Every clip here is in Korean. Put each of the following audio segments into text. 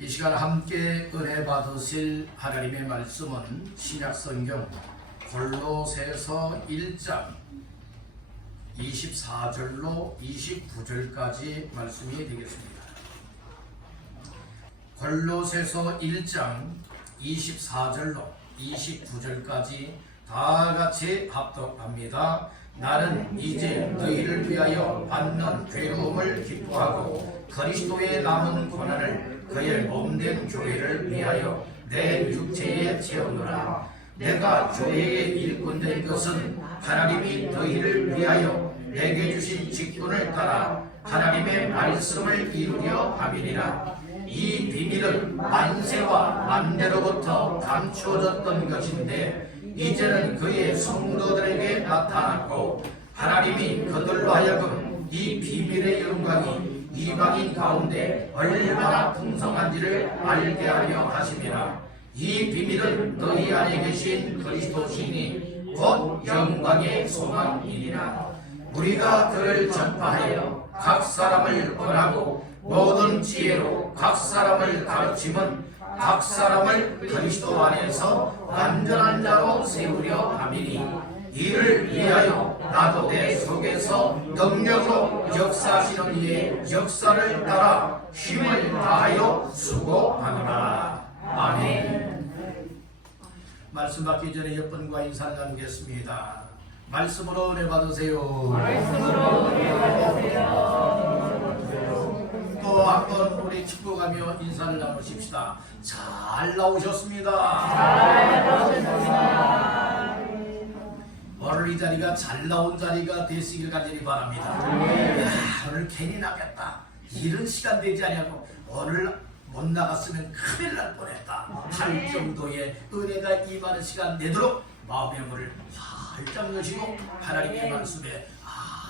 이 시간 함께 은혜 받으실 하나님의 말씀은 신약성경 골로새서 1장 24절로 29절까지 말씀이 되겠습니다. 골로새서 1장 24절로 29절까지 다 같이 합독합니다. 나는 이제 너희를 위하여 받는 괴로움을 기뻐하고 그리스도의 남은 고난을 그의 몸된 교회를 위하여 내 육체에 채우노라. 내가 교회의 일꾼된 것은 하나님이 너희를 위하여 내게 주신 직분을 따라 하나님의 말씀을 이루려 함이니라. 이 비밀은 만세와 만대로부터 감추어졌던 것인데 이제는 그의 성도들에게 나타났고 하나님이 그들로 하여금 이 비밀의 영광이 이방인 가운데 얼마나 풍성한지를 알게 하려 하심이라. 이 비밀은 너희 안에 계신 그리스도시니 곧 영광의 소망이니라. 우리가 그를 전파하여 각 사람을 권하고 모든 지혜로 각 사람을 가르침은 각 사람을 그리스도 안에서 완전한 자로 세우려 함이니 이를 위하여 나도 내 속에서 능력으로 역사하시는 이의 역사를 따라 힘을 다하여 수고하노라. 아멘. 말씀 받기 전에 여러분과 인사를 나누겠습니다. 말씀으로 은혜 받으세요. 말씀으로 은혜 받으세요. 또 한번 우리 축복하며 인사를 나누십시다. 잘 나오셨습니다. 잘 나오셨습니다. 오늘 이 자리가 잘 나온 자리가 되시길 간절히 바랍니다. 오늘 괜히 나갔다 이런 시간 되지 않냐고 오늘 못 나갔으면 큰일 날 뻔했다 할 정도의 은혜가 임하는 시간 되도록 마음의 문을 활짝 여시고 하나님의 말씀에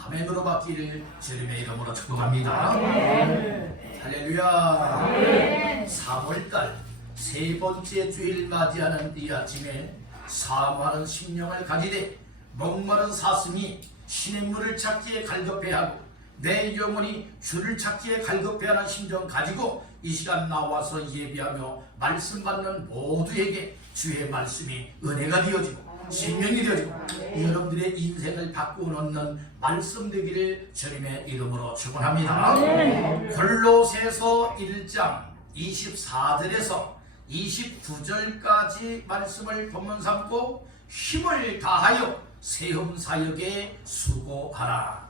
아멘으로 받기를 주님의 이름으로 축복합니다. 할렐루야. 3월달 세 번째 주일 맞이하는 이 아침에 사모하는 심령을 가지되 목마른 사슴이 신의 물을 찾기에 갈급해하고 내 영혼이 주를 찾기에 갈급해하는 심정 가지고 이 시간 나와서 예배하며 말씀 받는 모두에게 주의 말씀이 은혜가 되어지고 생명이 되어지고 여러분들의 인생을 바꾸어 놓는 말씀 되기를 주님의 이름으로 축원합니다. 골로새서 1장 24절에서 29절까지 말씀을 본문 삼고 힘을 다하여 세움 사역에 수고하라.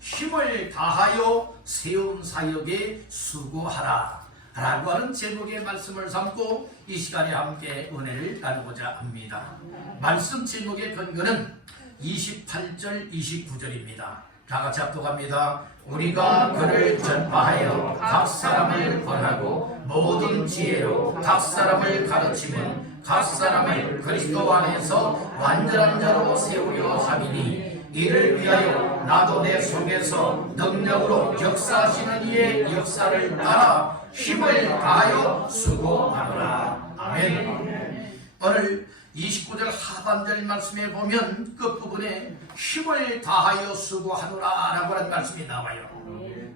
힘을 다하여 세움 사역에 수고하라 라고 하는 제목의 말씀을 삼고 이 시간에 함께 은혜를 나누고자 합니다. 말씀 제목의 근거는 28절 29절입니다. 다같이 합독합니다. 우리가 그를 전파하여 각 사람을 권하고 모든 지혜로 각 사람을 가르치면 각 사람을 그리스도 안에서 완전한 자로 세우려 함이니 이를 위하여 나도 내 속에서 능력으로 역사하시는 이의 역사를 따라 힘을 다하여 수고하노라. 아멘. 오늘 29절 하반절 말씀에 보면 끝부분에 힘을 다하여 수고하노라 라고 하는 말씀이 나와요.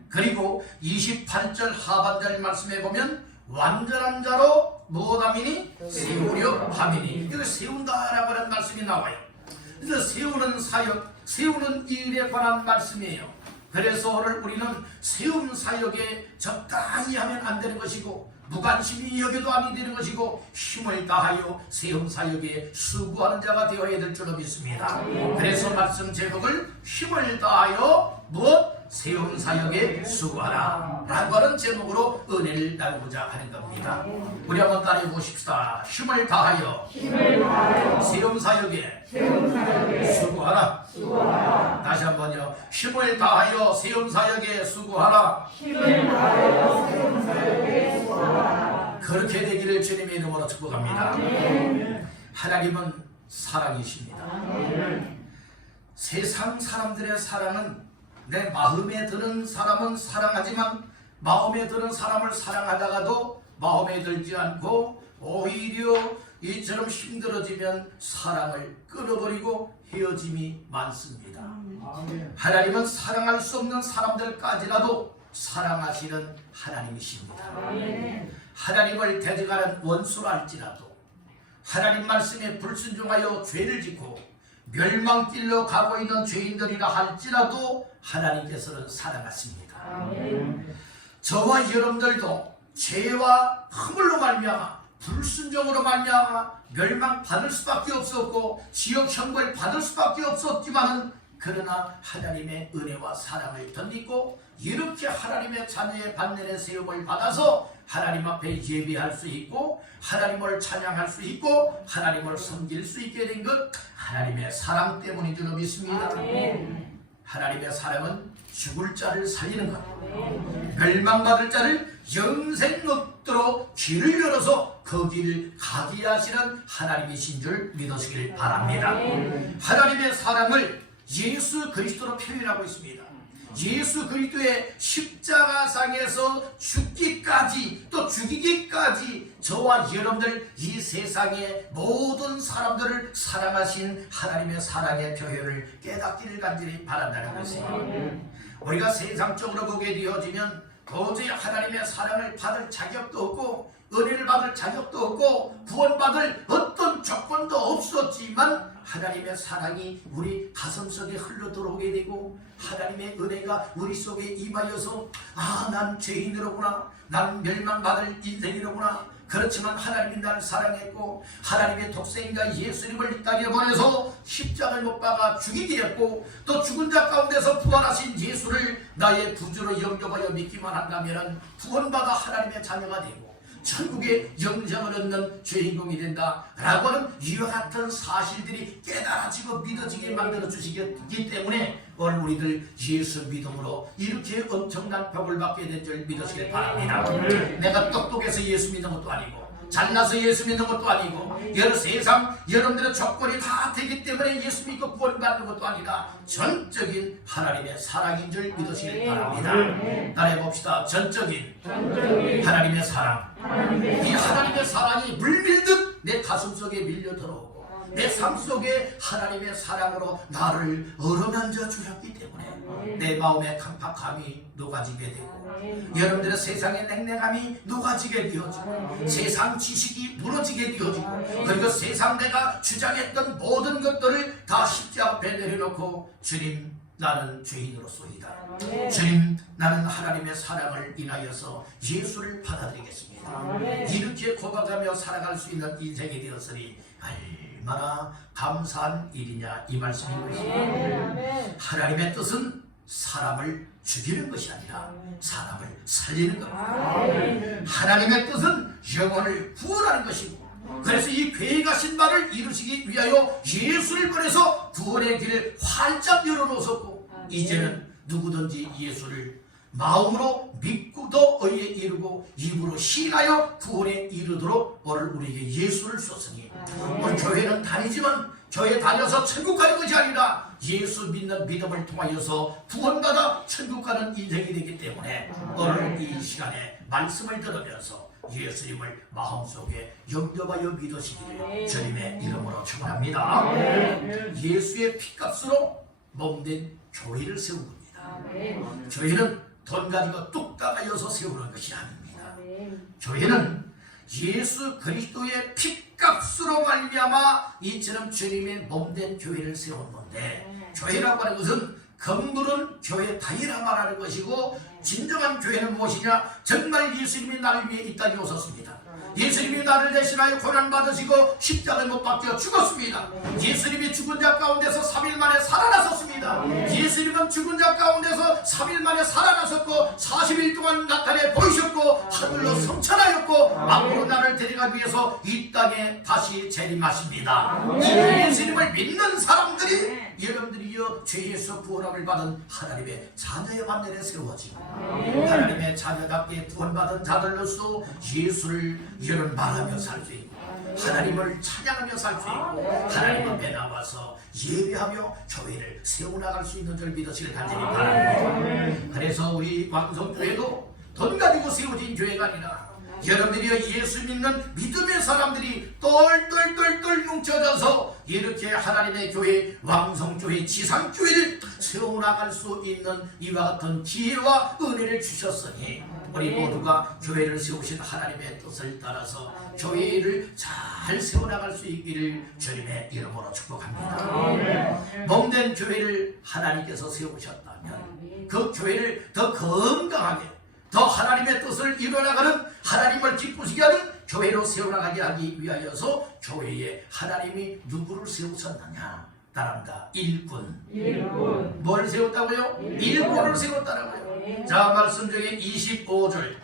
그리고 28절 하반절 말씀에 보면 완전한 자로 무엇함이니? 세우려 함이니. 이거 세운다라고 하는 말씀이 나와요. 그래서 세우는 사역, 세우는 일에 관한 말씀이에요. 그래서 오늘 우리는 세움 사역에 적당히 하면 안 되는 것이고 무관심이 여겨도 아니 되는 것이고 힘을 다하여 세움 사역에 수고하는 자가 되어야 될 줄로 믿습니다. 그래서 말씀 제목을 힘을 다하여 무엇? 세움 사역에 수고하라 라고 하는 제목으로 은혜를 나누고자 하는 겁니다. 우리 한번 따라해 보십시다. 힘을 다하여 세움 사역에 수고하라. 다시 한번요. 힘을 다하여 세움 사역에 수고하라. 그렇게 되기를 주님의 이름으로 축복합니다. 하나님은 사랑이십니다. 세상 사람들의 사랑은 내 마음에 드는 사람은 사랑하지만 마음에 드는 사람을 사랑하다가도 마음에 들지 않고 오히려 이처럼 힘들어지면 사랑을 끊어버리고 헤어짐이 많습니다. 하나님은 사랑할 수 없는 사람들까지라도 사랑하시는 하나님이십니다. 하나님을 대적하는 원수라 할지라도 하나님 말씀에 불순종하여 죄를 짓고 멸망길로 가고 있는 죄인들이라 할지라도 하나님께서는 사랑하십니다. 저와 여러분들도 죄와 허물로 말미암아 불순종으로 말미암아 멸망받을 수밖에 없었고 지옥 형벌 받을 수밖에 없었지만은 그러나 하나님의 은혜와 사랑을 덧입고 이렇게 하나님의 자녀의 반면의 세움을 받아서 하나님 앞에 예배할 수 있고 하나님을 찬양할 수 있고 하나님을 섬길 수 있게 된 것 하나님의 사랑 때문인 줄 믿습니다. 하나님의 사랑은 죽을 자를 살리는 것, 멸망받을 자를 영생 얻도록 길을 열어서 그 길을 가게 하시는 하나님이신 줄 믿으시길 바랍니다. 하나님의 사랑을 예수 그리스도로 표현하고 있습니다. 예수 그리스도의 십자가상에서 죽기까지 또 죽이기까지 저와 여러분들 이 세상의 모든 사람들을 사랑하신 하나님의 사랑의 표현을 깨닫기를 간절히 바란다는 것입니다. 우리가 세상적으로 보게 되어지면 도저히 하나님의 사랑을 받을 자격도 없고 은혜를 받을 자격도 없고 구원받을 어떤 조건도 없었지만 하나님의 사랑이 우리 가슴속에 흘러 들어오게 되고 하나님의 은혜가 우리 속에 임하여서 난 죄인이로구나, 난 멸망받을 인생이로구나. 그렇지만 하나님이 나를 사랑했고 하나님의 독생자 예수님을 이 땅에 보내서 십자가를 못 박아 죽이게 했고 또 죽은 자 가운데서 부활하신 예수를 나의 구주로 영접하여 믿기만 한다면 구원받아 하나님의 자녀가 되고 천국의 영생을 얻는 주인공이 된다라고 하는 이와 같은 사실들이 깨달아지고 믿어지게 만들어 주시기 때문에 오늘 우리들 예수 믿음으로 이렇게 엄청난 복을 받게 된 줄 믿으시길 바랍니다. 내가 똑똑해서 예수 믿는 것도 아니고 잘나서 예수 믿는 것도 아니고 여러 세상 여러분들의 조건이 다 되기 때문에 예수 믿고 구원받는 것도 아니라 전적인 하나님의 사랑인 줄 믿으시길 바랍니다. 따라해봅시다. 전적인 하나님의 사랑. 이 하나님의 사랑이 물밀듯 내 가슴속에 밀려 들어오고 내 삶 속에 하나님의 사랑으로 나를 어루만져 주셨기 때문에 내 마음의 강팍함이 녹아지게 되고 여러분들의 세상의 냉랭함이 녹아지게 되어지고 세상 지식이 무너지게 되어지고 그리고 세상 내가 주장했던 모든 것들을 다 십자가 앞에 내려놓고 주님 나는 죄인으로소이다. 주님 나는 하나님의 사랑을 인하여서 예수를 받아들이겠습니다. 이렇게 고백하며 살아갈 수 있는 인생이 되었으니 얼마나 감사한 일이냐 이 말씀인 것입니다. 하나님의 뜻은 사람을 죽이는 것이 아니라 사람을 살리는 겁니다. 하나님의 뜻은 영혼을 구원하는 것이고 그래서 이 괴가 신발을 이루시기 위하여 예수를 보내서 구원의 길을 활짝 열어놓으셨고 이제는 누구든지 예수를 마음으로 믿고도 의에 이르고 입으로 신하여 구원에 이르도록 오늘 우리에게 예수를 줬으니 오늘 교회는 다니지만 교회 다녀서 천국 가는 것이 아니라 예수 믿는 믿음을 통하여서 구원받아 천국 가는 인생이 되기 때문에 오늘 이 시간에 말씀을 들으면서 예수님을 마음속에 영접하여 믿으시기를 주님의 이름으로 축원합니다. 예수의 피값으로 몸된 교회를 세운 겁니다. 교회는 돈 가지고 뚝 따가여서 세우는 것이 아닙니다. 교회는 예수 그리스도의 피값으로 말미암아 이처럼 주님의 몸된 교회를 세웠는데 교회라고 하는 것은 건물은 교회 다이라 말하는 것이고 진정한 교회는 무엇이냐? 정말 예수님이 나를 위해 이 땅에 오셨습니다. 예수님이 나를 대신하여 고난받으시고 십자가를 못 박혀 죽었습니다. 예수님이 죽은 자 가운데서 3일 만에 살아나셨습니다. 예수님은 죽은 자 가운데서 3일 만에 살아나셨고 40일 동안 나타내 보이셨고 하늘로 성천하였고 앞으로 나를 데려가기 위해서 이 땅에 다시 재림하십니다. 이 예수님을 믿는 사람들이 여러분들이여 죄에서 구원함을 받은 하나님의 자녀의 반열에 세워지고 하나님의 자녀답게 구원받은 자들로서 예수를 여러분 말하며 살 수 있고 하나님을 찬양하며 살 수 있고 하나님 앞에 나와서 예배하며 교회를 세워나갈 수 있는 줄 믿으시길 간절히 바랍니다. 그래서 우리 광성교회도 돈 가지고 세워진 교회가 아니라 여러분들이 예수 믿는 믿음의 사람들이 똘똘똘똘 뭉쳐져서 이렇게 하나님의 교회, 왕성교회, 지상교회를 세워나갈 수 있는 이와 같은 기회와 은혜를 주셨으니 우리 모두가 교회를 세우신 하나님의 뜻을 따라서 교회를 잘 세워나갈 수 있기를 주님의 이름으로 축복합니다. 몸된 교회를 하나님께서 세우셨다면 그 교회를 더 건강하게, 더 하나님의 뜻을 이루어나가는, 하나님을 기쁘시게 하는 교회로 세워나가게 하기 위하여서 교회에 하나님이 누구를 세우셨느냐? 따라합니다. 일꾼. 뭘 세웠다고요? 일꾼을 세웠다라고요. 자, 말씀 중에 25절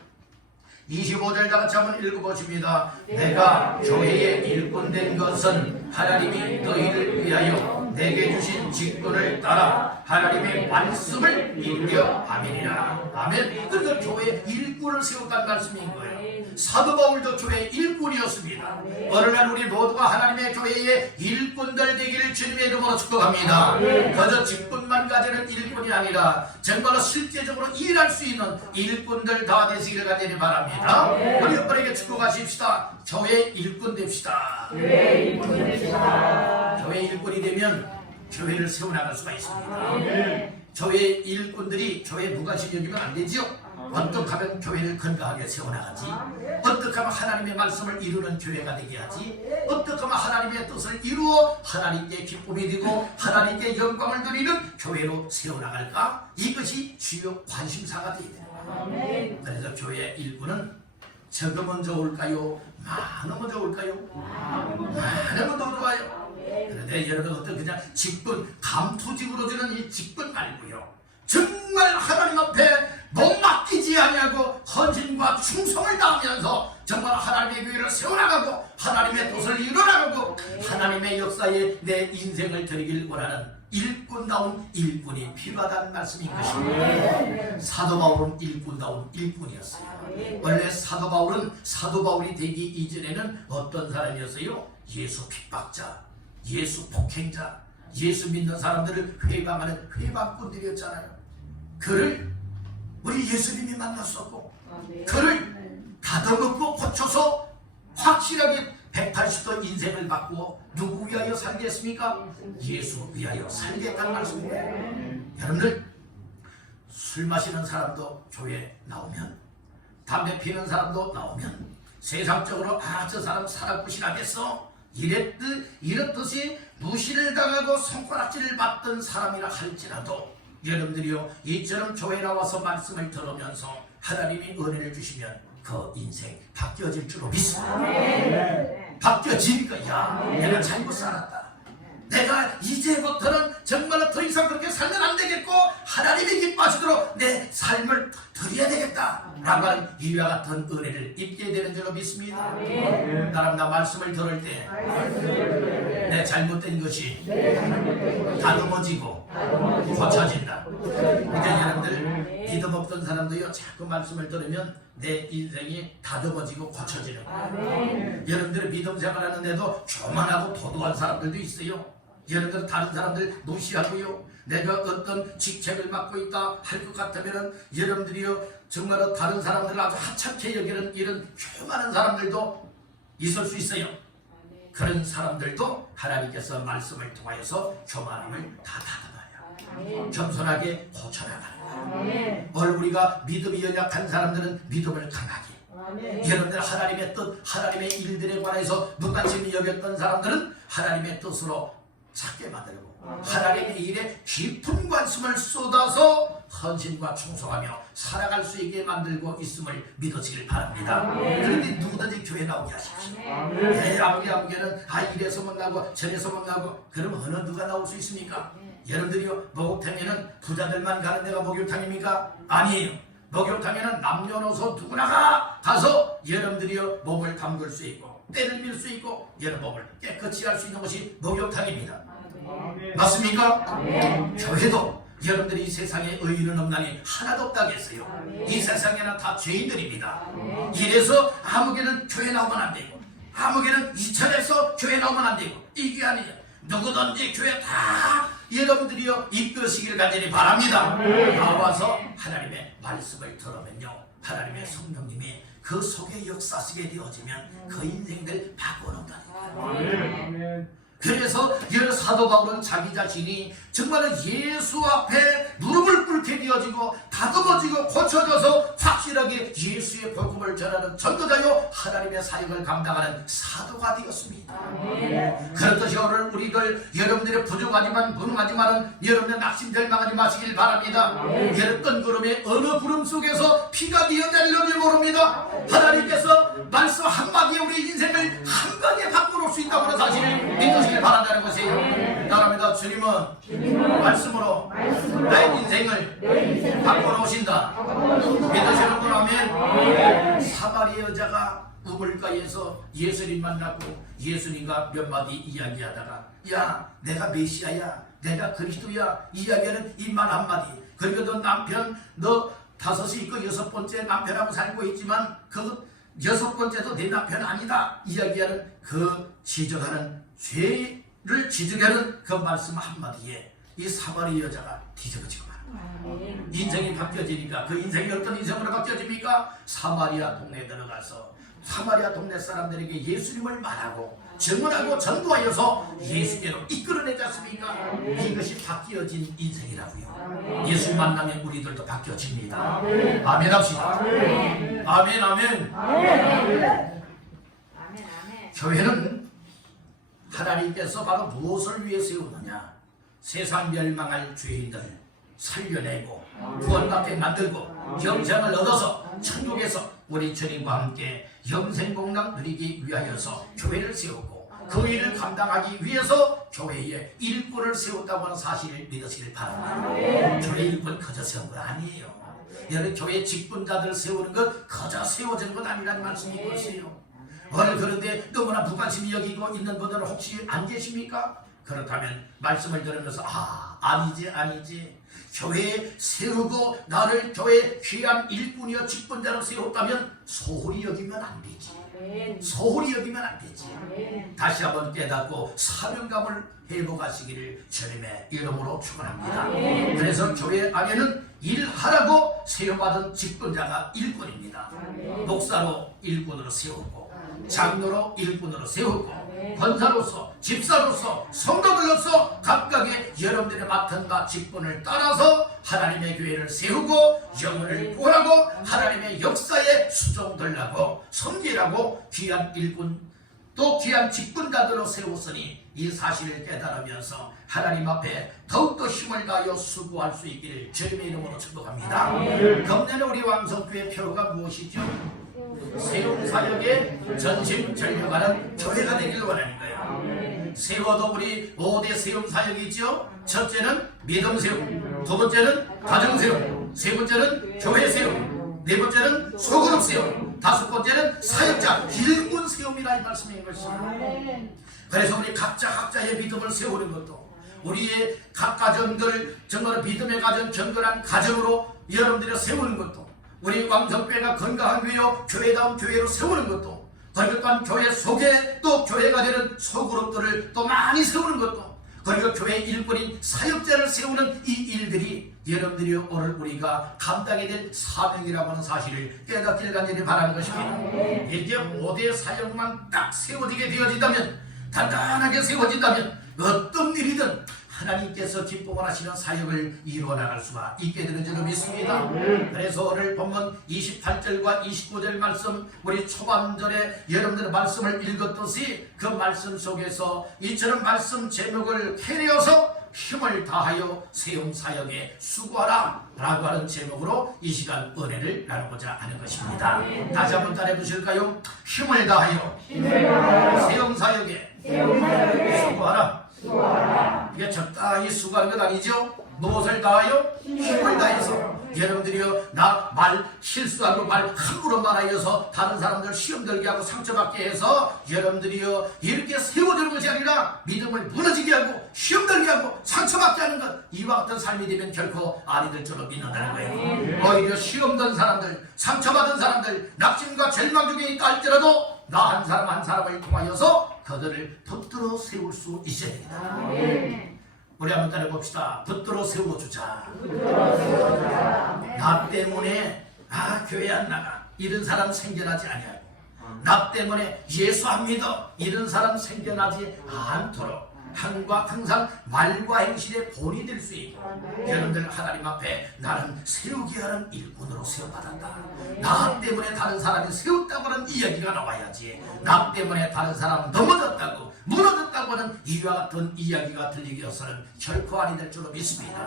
다 같이 한번 읽어보십니다. 내가 교회에 일꾼 된 것은 하나님이 너희를 위하여 내게 주신 직분을 따라 하나님의 말씀을 인려 아멘이라. 아멘. 그러니까 교회에 일꾼을 세웠다는 말씀인 거예요. 사도 바울도 교회의 일꾼이었습니다. 어느 날 우리 모두가 하나님의 교회의 일꾼들 되기를 주님의 이름으로 축복합니다. 그저 직분만 가지는 일꾼이 아니라 정말로 실제적으로 일할 수 있는 일꾼들 다 되시길 간절히 바랍니다. 우리 여러분에게 축복하십시다. 교회 일꾼 됩시다. 교회 일꾼이 되면 교회를 세워나갈 수가 있습니다. 교회 일꾼들이 교회 무관심 여기면 안 되지요. 어떻게 하면 교회를 건강하게 세워나가지? 어떻게 하면 하나님의 말씀을 이루는 교회가 되게 하지? 어떻게 하면 하나님의 뜻을 이루어 하나님께 기쁨이 되고 하나님께 영광을 드리는 교회로 세워나갈까? 이것이 주요 관심사가 되어야 됩니다. 그래서 교회 일꾼은 적으면 좋을까요? 많으면 좋을까요? 많으면 더 좋아요. 그런데 여러분 어떤 그냥 직분, 감투직으로 주는 이 직분 말고요, 정말 하나님 앞에 못 맡기지 아니하고 헌신과 충성을 다하면서 정말 하나님의 교회를 세워나가고 하나님의 뜻을 이루어나가고 하나님의 역사에 내 인생을 드리길 원하는 일꾼다운 일꾼이 필요하다는 말씀인 것입니다. 사도 바울은 일꾼다운 일꾼이었어요. 원래 사도 바울이 되기 이전에는 어떤 사람이었어요? 예수 핍박자, 예수 폭행자, 예수 믿는 사람들을 회방하는 회방꾼들이었잖아요. 그를 우리 예수님이 만났었고 그를 다듬고 고쳐서 확실하게 180도 인생을 바꾸어 누구 위하여 살게 했습니까? 예수 위하여 살겠다는 말씀입니다. 여러분들, 술 마시는 사람도 교회에 나오면, 담배 피우는 사람도 나오면 세상적으로 저 사람 사랑꾼이라겠어 이랬듯이 무시를 당하고 손가락질을 받던 사람이라 할지라도 여러분들이요, 이처럼 교회 나와서 말씀을 들으면서 하나님이 은혜를 주시면 그 인생 바뀌어질 줄로 믿습니다. 바뀌어지니까 내가 잘못 살았다, 내가 이제부터는 정말로 더 이상 그렇게 살면 안 되겠고 하나님이 기뻐하시도록 내 삶을 드려야 되겠다 라고 하는 이와 같은 은혜를 입게 되는 줄로 믿습니다. 나랍니다. 말씀을 들을 때 내 잘못된 것이 다듬어지고 고쳐진다. 이제 여러분들 믿음 없던 사람도요, 자꾸 말씀을 들으면 내 인생이 다듬어지고 고쳐지는 거예요. 여러분들 믿음 생활하는데도 교만하고 도도한 사람들도 있어요. 여러분들 다른 사람들 무시하고요, 내가 어떤 직책을 맡고 있다 할 것 같으면 여러분들이요, 정말로 다른 사람들을 아주 하찮게 여기는 이런 교만한 사람들도 있을 수 있어요. 그런 사람들도 하나님께서 말씀을 통하여서 교만함을 다 다듬어요. 겸손하게 고쳐나가는 거예요. 오늘 우리가 믿음이 연약한 사람들은 믿음을 강하게, 여러분들 하나님의 뜻, 하나님의 일들에 관해서 무관심히 여겼던 사람들은 하나님의 뜻으로 찾게 만들고 하나님의 일에 깊은 관심을 쏟아서 헌신과 충성하며 살아갈 수 있게 만들고 있음을 믿으시길 바랍니다. 그런데 누구든지 교회 나오게 하십시오. 아무개는 이래서 못 나고 저래서 못 나고, 그럼 어느 누가 나올 수 있습니까? 여러분들이요, 목욕탕에는 부자들만 가는 데가 목욕탕입니까? 아니에요. 목욕탕에는 남녀노소 누구나 가서 여러분들이요, 몸을 담글 수 있고 때를 밀 수 있고 여러 몸을 깨끗이 할 수 있는 것이 목욕탕입니다. 맞습니까? 교회도 여러분들이 이 세상에 의인은 없나니 하나도 없다겠어요. 이 세상에는 다 죄인들입니다. 이래서 아무개는 교회 나오면 안 되고 아무개는 이천에서 교회 나오면 안 되고, 이게 아니냐. 누구든지 교회 다 여러분들이요 이끄시기를 간절히 바랍니다. 나와서 하나님의 말씀을 들으면요 하나님의 성령님이 그 속에 역사하시게 되어지면 그 인생들 바꿔놓는다니까요. 그래서 사도 바울은 자기 자신이 정말 예수 앞에 무릎을 꿇게 되어지고 다듬어지고 고쳐져서 확실하게 예수의 복음을 전하는 전도자요 하나님의 사역을 감당하는 사도가 되었습니다. 그렇듯이 오늘 우리들 여러분들의 부족하지만 무능하지만 여러분의 낙심절망하지 마시길 바랍니다. 여러분 뜬구름의 어느 구름 속에서 피가 되어내려지 모릅니다. 하나님께서 말씀 한마디에 우리 인생을 한가지에 바꿔놓을 수 있다고 하는 사실을 믿으시길 바란다는 것이에요. 따라합니다. 주님은 말씀으로 나의 인생을 바꿔놓으신다. 믿으시는분 아멘. 사마리 여자가 우물가에서 예수님 만났고 예수님과 몇 마디 이야기하다가 야 내가 메시아야 내가 그리스도야 이야기하는 이 말 한마디 그리고 너 남편 너 다섯이 있고 여섯 번째 남편하고 살고 있지만 그 여섯 번째도 내 남편 아니다 이야기하는 그 지적하는 죄를 지적하는 그 말씀 한마디에 이 사마리 여자가 뒤집어지고 말합니다. 인생이 바뀌어지니까 그 인생이 어떤 인생으로 바뀌어집니까? 사마리아 동네에 들어가서 사마리아 동네 사람들에게 예수님을 말하고 증언하고 전도하여서 예수께로 이끌어내지 않습니까? 이것이 바뀌어진 인생이라고요. 예수 만나면 우리들도 바뀌어집니다. 아멘 합시다. 아멘 아멘. 교회는 하나님께서 바로 무엇을 위해 세우느냐? 세상 멸망할 죄인들 살려내고 구원받게 만들고 영생을 얻어서 천국에서 우리 주님과 함께 영생공락 누리기 위하여서 교회를 세우고 그 일을 감당하기 위해서 교회에 일꾼을 세웠다고 하는 사실을 믿으시길 바랍니다. 교회 일꾼 거저 세운 건 아니에요. 여러분 교회 직분자들 세우는 것 거저 세워지는 건 아니라는 말씀이 있어요. 오늘 그런데 너무나 무관심히 여기고 있는 분들은 혹시 안 계십니까? 그렇다면 말씀을 들으면서 아니지 교회에 세우고 나를 교회 귀한 일꾼이여 직분자로 세웠다면 소홀히 여기면 안 되지. 소홀히 여기면 안 되지. 다시 한번 깨닫고 사명감을 회복하시기를 주님의 이름으로 축원합니다. 그래서 교회 안에는 일하라고 세워받은 직분자가 일꾼입니다. 목사로 일꾼으로 세우고 장로로 일꾼으로 세우고 권사로서 집사로서 성도들로서 각각의 여러분들의 맡은 바 직분을 따라서 하나님의 교회를 세우고 영혼을 구원하고 하나님의 역사에 수종되려고 섬기라고 귀한 일꾼 또 귀한 직분자들로 세웠으니 이 사실을 깨달으면서 하나님 앞에 더욱더 힘을 다하여 수고할 수 있기를 주님의 이름으로 축복합니다. 금년에 우리 왕성교회 표가 무엇이죠? 세움 사역에 전심전력하는 교회가 되기를 원하는 거예요. 세워도 우리 5대 세움 사역이 있죠. 첫째는 믿음 세움, 두 번째는 가정 세움, 세 번째는 교회 세움, 네 번째는 소그룹 세움, 다섯 번째는 사역자 일꾼 세움이라는 말씀인 것입니다. 그래서 우리 각자의 믿음을 세우는 것도 우리의 각 가정들 정말 믿음의 가정 견고한 가정으로 여러분들이 세우는 것도 우리 왕성교회가 건강한 교회요 교회다운 교회로 세우는 것도 그리고 또한 교회 속에 또 교회가 되는 소그룹들을 또 많이 세우는 것도 그리고 교회 일꾼인 사역자를 세우는 이 일들이 여러분들이 오늘 우리가 감당해야 될 사명이라고 하는 사실을 깨닫기를 간절히 바라는 것입니다. 이게 5대 사역만 딱 세워지게 되어진다면 단단하게 세워진다면 어떤 일이든 하나님께서 기뻐하시는 사역을 이루어 나갈 수가 있게 되는 줄로 믿습니다. 그래서 오늘 본문 28절과 29절 말씀 우리 초반절에 여러분들의 말씀을 읽었듯이 그 말씀 속에서 이처럼 말씀 제목을 해내어서 힘을 다하여 세움 사역에 수고하라 라고 하는 제목으로 이 시간 은혜를 나누고자 하는 것입니다. 다시 한번 따라해 보실까요? 힘을 다하여 세움 사역에 수고하라. 이게 적당히 수고하는 건 아니죠. 무엇을 다하여? 힘을 다해서 여러분들이요 나 말 실수하고 말 함부로 말하여서 다른 사람들 시험 들게 하고 상처받게 해서 여러분들이요 이렇게 세워주는 것이 아니라 믿음을 무너지게 하고 시험 들게 하고 상처받게 하는 것 이와 같은 삶이 되면 결코 아니 될 줄로 믿는다는 거예요. 오히려 시험 든 사람들 상처받은 사람들 낙심과 절망 중에 있다 할지라도 나 한 사람을 통하여서 그들을 붙들어 세울 수 있어야 됩니다. 우리 한번 따라 봅시다. 붙들어 세워주자. 나 때문에 교회 안 나가 이런 사람 생겨나지 아니하고, 나 때문에 예수 안 믿어 이런 사람 생겨나지 않도록 항상 말과 행실의 본이 될 수 있고, 여러분들 하나님 앞에 나는 세우게 하는 일꾼으로 세워받았다. 나 때문에 다른 사람이 세웠다고 하는 이야기가 나와야지, 나 때문에 다른 사람 넘어졌다고 무너졌다고 하는 이와 같은 이야기가 들리기어서는 결코 아니 될 줄로 믿습니다.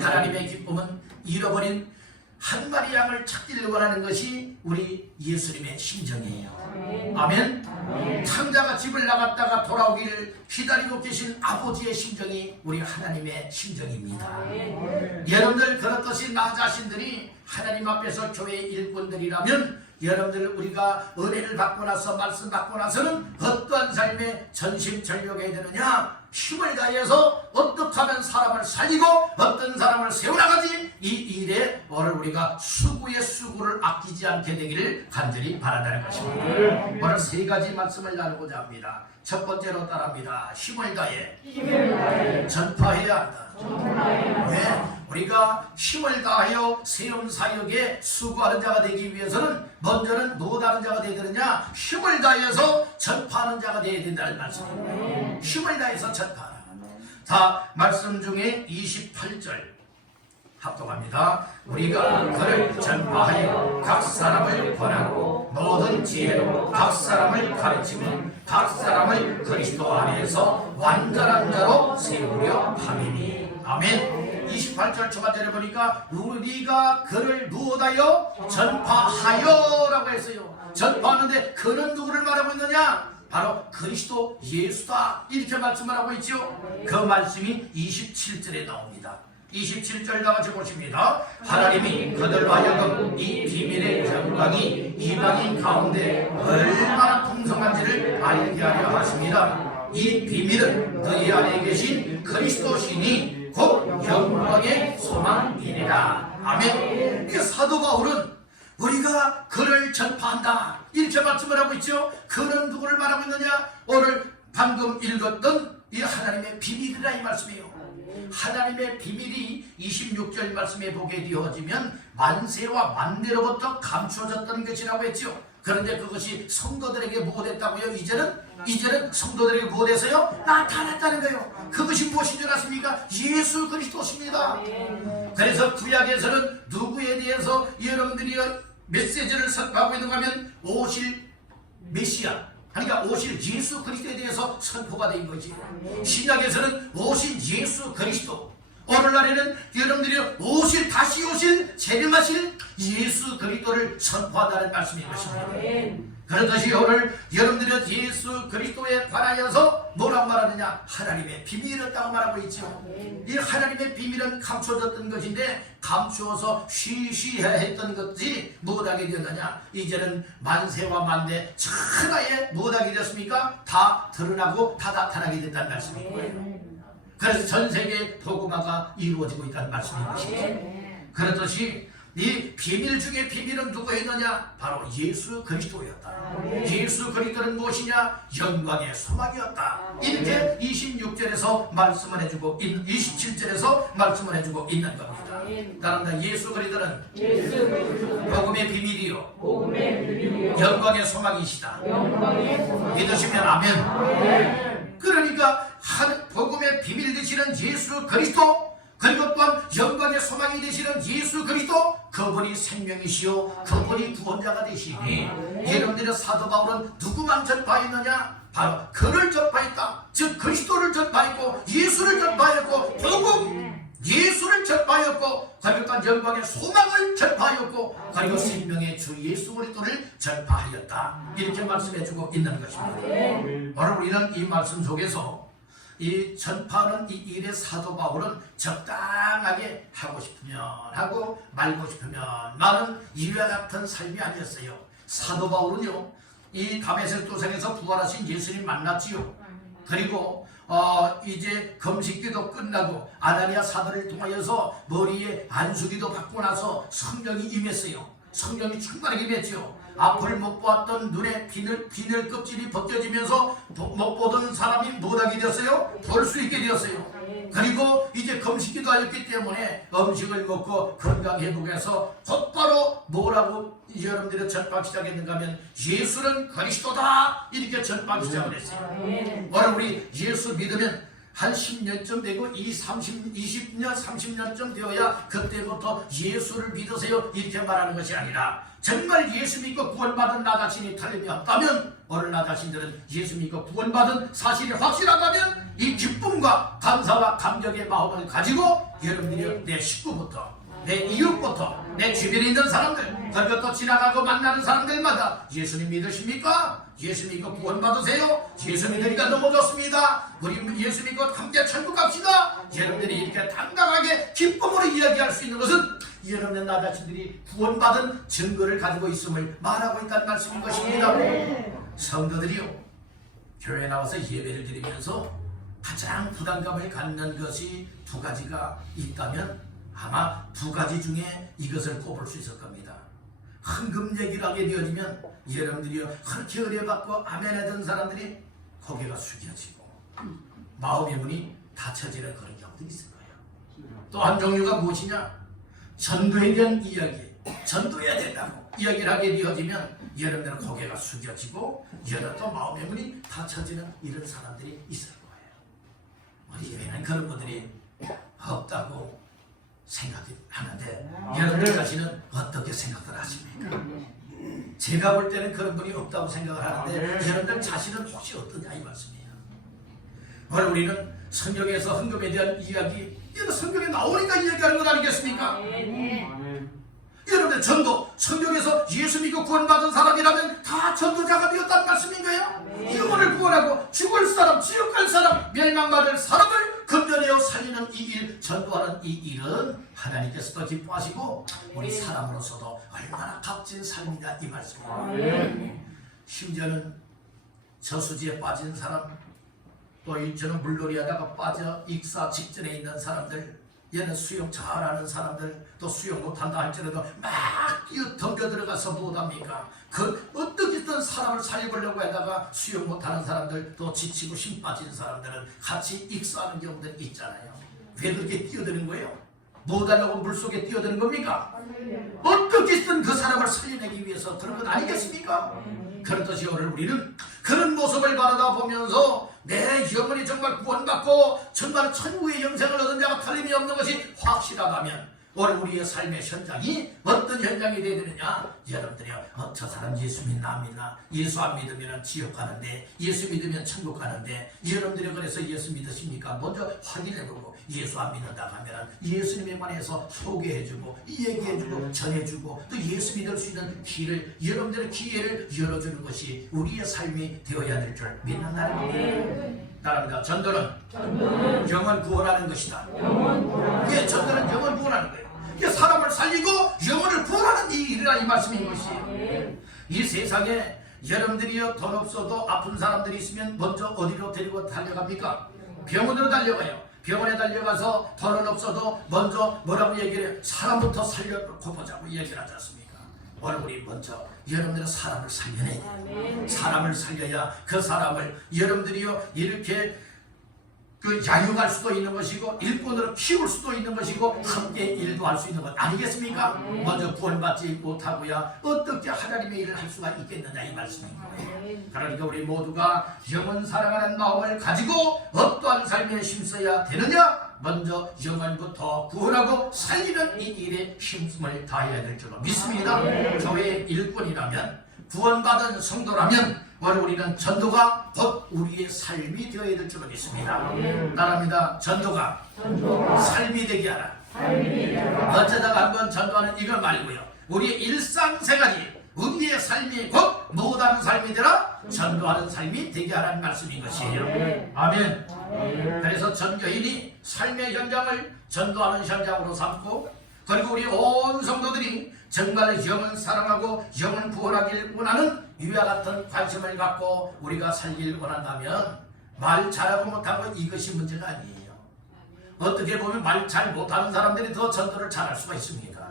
하나님의 기쁨은 잃어버린 한 마리 양을 찾기를 원하는 것이 우리 예수님의 심정이에요. 아멘. 창자가 집을 나갔다가 돌아오기를 기다리고 계신 아버지의 심정이 우리 하나님의 심정입니다. 여러분들 그렇듯이 나 자신들이 하나님 앞에서 교회 일꾼들이라면, 여러분들 우리가 은혜를 받고 나서 말씀 받고 나서는 어떠한 삶에 전심전력해야 되느냐, 힘을 다해서 어떻게 하면 사람을 살리고 어떤 사람을 세워나가지, 이 일에 오늘 우리가 수고의 수고를 아끼지 않게 되기를 간절히 바란다는 것입니다. 오늘 세 가지 말씀을 나누고자 합니다. 첫 번째로 따라합니다. 힘을 다해 전파해야 한다. 왜? 우리가 힘을 다하여 세운 사역에 수고하는 자가 되기 위해서는 먼저는 노다는 자가 되어야 되느냐, 힘을 다해서 전파하는 자가 되어야 된다는 말씀입니다. 힘을 다해서 전파하라. 자, 말씀 중에 28절 합독합니다. 우리가 그를 전파하여 각 사람을 권하고 모든 지혜로 각 사람을 가르치면 각 사람을 그리스도 안에서 완전한 자로 세우려 함이니. 아멘. 28절 초반절에 보니까 우리가 그를 누워다여 전파하여 라고 했어요. 전파하는데 그는 누구를 말하고 있느냐? 바로 그리스도 예수다, 이렇게 말씀을 하고 있죠. 그 말씀이 27절에 나옵니다. 27절 다 같이 보십니다. 하나님이 그들로 하여금 이 비밀의 영광이 이방인 가운데 얼마나 풍성한지를 알게 하려 하십니다. 이 비밀은 너희 안에 계신 그리스도시니 곧 영광의 소망이니라. 아멘. 이 사도 바울은 우리가 그를 전파한다, 이렇게 말씀을 하고 있죠. 그는 누구를 말하고 있느냐? 오늘 방금 읽었던 이 하나님의 비밀이라 이 말씀이에요. 하나님의 비밀이 26절 말씀에 보게 되어지면 만세와 만대로부터 감춰졌던 것이라고 했죠. 그런데 그것이 성도들에게 무엇됐다고요? 이제는 성도들에게 무엇해서요? 나타났다는 거예요. 그것이 무엇인 줄 아십니까? 예수 그리스도십니다. 그래서 구약에서는 누구에 대해서 여러분들이 메시지를 선포하고 있는가 하면 오실 메시아, 그러니까 오실 예수 그리스도에 대해서 선포가 된 거지. 신약에서는 오신 예수 그리스도, 오늘날에는 여러분들이 다시 오실 재림하실 예수 그리스도를 선포한다는 말씀인 것입니다. 그렇듯이 오늘 여러분들이 예수 그리스도에 관하여서 뭐라고 말하느냐? 하나님의 비밀이었다고 말하고 있죠. 이 하나님의 비밀은 감춰졌던 것인데, 감추어서 쉬쉬해야 했던 것이 무엇하게 되었느냐? 이제는 만세와 만대 천하에 무엇하게 되었습니까? 다 드러나고 다 나타나게 된다는 말씀인 거예요. 그래서 전 세계 복음화가 이루어지고 있다는 말씀인 것이죠. 그렇듯이 이 비밀 중에 비밀은 누가 있느냐? 바로 예수 그리스도였다. 예수 그리스도는 무엇이냐? 영광의 소망이었다. 이렇게 26절에서 말씀을 해주고 27절에서 말씀을 해주고 있는 겁니다. 따라합니다. 예수 그리스도는 복음의 비밀이요 영광의 소망이시다. 믿으시면 아멘. 그러니까 복음의 비밀 되시는 예수 그리스도, 그리고 또한 영광의 소망이 되시는 예수 그리스도, 그분이 생명이시요 그분이 구원자가 되시니, 여러분들의 사도 바울은 누구만 전파했느냐? 바로 그를 전파했다. 즉 그리스도를 전파했고 예수를 전파했고 복음 예수를 전파하였고, 그리고 또한 영광의 소망을 전파하였고, 그리고 생명의 주 예수 그리스도를 전파하였다. 이렇게 말씀해주고 있는 것입니다. 오늘 우리는 이 말씀 속에서 이 전파하는 이 일의 사도 바울은 적당하게 하고 싶으면 하고 말고 싶으면 말은 이와 같은 삶이 아니었어요. 사도 바울은요, 이 다메섹 도상에서 부활하신 예수님 만났지요. 그리고 이제 금식기도 끝나고 아나니아 사도를 통하여서 머리에 안수기도 받고 나서 성령이 임했어요. 성령이 충만하게 임했죠. 앞을 못 보았던 눈에 비늘 껍질이 벗겨지면서 못 보던 사람이 못하게 되었어요. 볼 수 있게 되었어요. 그리고 이제 금식기도 하였기 때문에 음식을 먹고 건강회복해서 곧바로 뭐라고 여러분들이 전파하기 시작했는가 하면 예수는 그리스도다 이렇게 전파하기 시작을 했어요. 오늘 우리 예수 믿으면 한 10년쯤 되고 20년 30년쯤 되어야 그때부터 예수를 믿으세요 이렇게 말하는 것이 아니라 정말 예수 믿고 구원받은 나 자신이 틀림이 없다면 오늘 나 자신들은 예수 믿고 구원받은 사실이 확실하다면 이 기쁨과 감사와 감격의 마음을 가지고 여러분들이 내 식구부터 내 이웃부터 내 주변에 있는 사람들 그것도 지나가고 만나는 사람들마다 예수님 믿으십니까? 예수 믿고 구원받으세요? 예수 믿으니까 너무 좋습니다. 우리 예수 믿고 함께 천국 갑시다. 여러분들이 이렇게 당당하게 기쁨으로 이야기할 수 있는 것은 여러분의 나 자신들이 구원받은 증거를 가지고 있음을 말하고 있다는 말씀인 것입니다. 성도들이요, 교회에 나와서 예배를 드리면서 가장 부담감을 갖는 것이 두 가지가 있다면 아마 두 가지 중에 이것을 꼽을 수 있을 겁니다. 헌금 얘기를 하게 되어지면 여러분들이요 그렇게 의뢰받고 아멘 하던 사람들이 고개가 숙여지고 마음의 문이 닫혀지는 그런 경우도 있을 거예요. 또 한 종류가 무엇이냐? 전도에 대한 이야기, 전도해야 된다고 이야기를 하게 되어지면 여러분들은 고개가 숙여지고 여러 또 마음의 문이 닫혀지는 이런 사람들이 있을 거예요. 우리 교회는 그런 분들이 없다고 생각이 하는데 여러분들 자신은 어떻게 생각을 하십니까? 제가 볼 때는 그런 분이 없다고 생각을 하는데 여러분들 자신은 혹시 어떠냐 이 말씀이에요. 오늘 우리는 성경에서 헌금에 대한 이야기, 이건 성경에 나오니까 이야기하는 것 아니겠습니까? 여러분들 전도, 성경에서 예수 믿고 구원받은 사람이라면 다 전도자가 되었다는 말씀인가요? 영혼을 구원하고 죽을 사람, 지옥 갈 사람, 멸망받을 사람을 건져내어 살리는 이 일, 전도하는 이 일은 하나님께서도 기뻐하시고 우리 사람으로서도 얼마나 값진 삶이다 이 말씀입니다. 심지어는 저수지에 빠진 사람, 또 저는 물놀이 하다가 빠져 익사 직전에 있는 사람들, 얘는 수영 잘하는 사람들, 또 수영 못한다 할지라도 막 뛰어 덤벼 들어가서 못합니까? 그 어떻게든 사람을 살려보려고 하다가 수영 못하는 사람들, 또 지치고 힘 빠진 사람들은 같이 익사하는 경우들 있잖아요. 왜 그렇게 뛰어드는 거예요? 못하려고 물속에 뛰어드는 겁니까? 어떻게든 그 사람을 살려내기 위해서 그런 것 아니겠습니까? 그렇듯이 오늘 우리는 그런 모습을 바라다 보면서 내 영혼이 정말 구원받고 정말 천국의 영생을 얻은 자가 틀림이 없는 것이 확실하다면 오늘 우리의 삶의 현장이 어떤 현장이 되어야 되느냐? 여러분들이요, 저 사람 예수 믿나? 예수 안 믿으면 지옥 가는데, 예수 믿으면 천국 가는데, 여러분들이 그래서 예수 믿으십니까? 먼저 확인해보고 예수 안 믿는다 하면 예수님에 관해서 소개해주고 얘기해주고 전해주고 또 예수 믿을 수 있는 길을, 여러분들의 기회를 열어주는 것이 우리의 삶이 되어야 될 줄 믿는 나라입니다. 전도는 영혼 구원하는 것이다. 예, 전도는 영혼 구원하는 거예요. 이게 사람을 살리고 영혼을 구원하는 이 일이라 이 말씀인 것이에요. 이 세상에 여러분들이요 돈 없어도 아픈 사람들이 있으면 먼저 어디로 데리고 달려갑니까? 병원으로 달려가요. 병원에 달려가서 돈은 없어도 먼저 뭐라고 얘기를 해요? 사람부터 살려놓고 보자고 얘기를 하지 않습니까? 오늘 우리 먼저 여러분들은 사람을 살려내야 돼요. 사람을 살려야 그 사람을 여러분들이요 이렇게 야육할 수도 있는 것이고 일꾼으로 키울 수도 있는 것이고 함께 일도 할 수 있는 것 아니겠습니까? 먼저 구원받지 못하고야 어떻게 하나님의 일을 할 수가 있겠느냐 이 말씀인 거예요. 그러니까 우리 모두가 영혼 사랑하는 마음을 가지고 어떠한 삶에 힘써야 되느냐? 먼저 영혼부터 구원하고 살리는 이 일에 힘을 다해야 될 줄로 믿습니다. 교회의 일꾼이라면 구원받은 성도라면 오늘 우리는 전도가 곧 우리의 삶이 되어야 될 줄로 믿습니다. 나랍니다. 전도가 삶이 되게 하라. 어쩌다가 한번 전도하는 이걸 말고요. 우리의 일상생활이 우리의 삶이 곧 못하는 삶이 되라 전도하는 삶이 되게 하라는 말씀인 것이에요. 아멘. 그래서 전교인이 삶의 현장을 전도하는 현장으로 삼고 그리고 우리 온 성도들이 정말 영을 사랑하고 영을 구원하길 원하는 이와 같은 관심을 갖고 우리가 살길 원한다면 말 잘하고 못하고 이것이 문제가 아니에요. 어떻게 보면 말 잘 못하는 사람들이 더 전도를 잘할 수가 있습니까?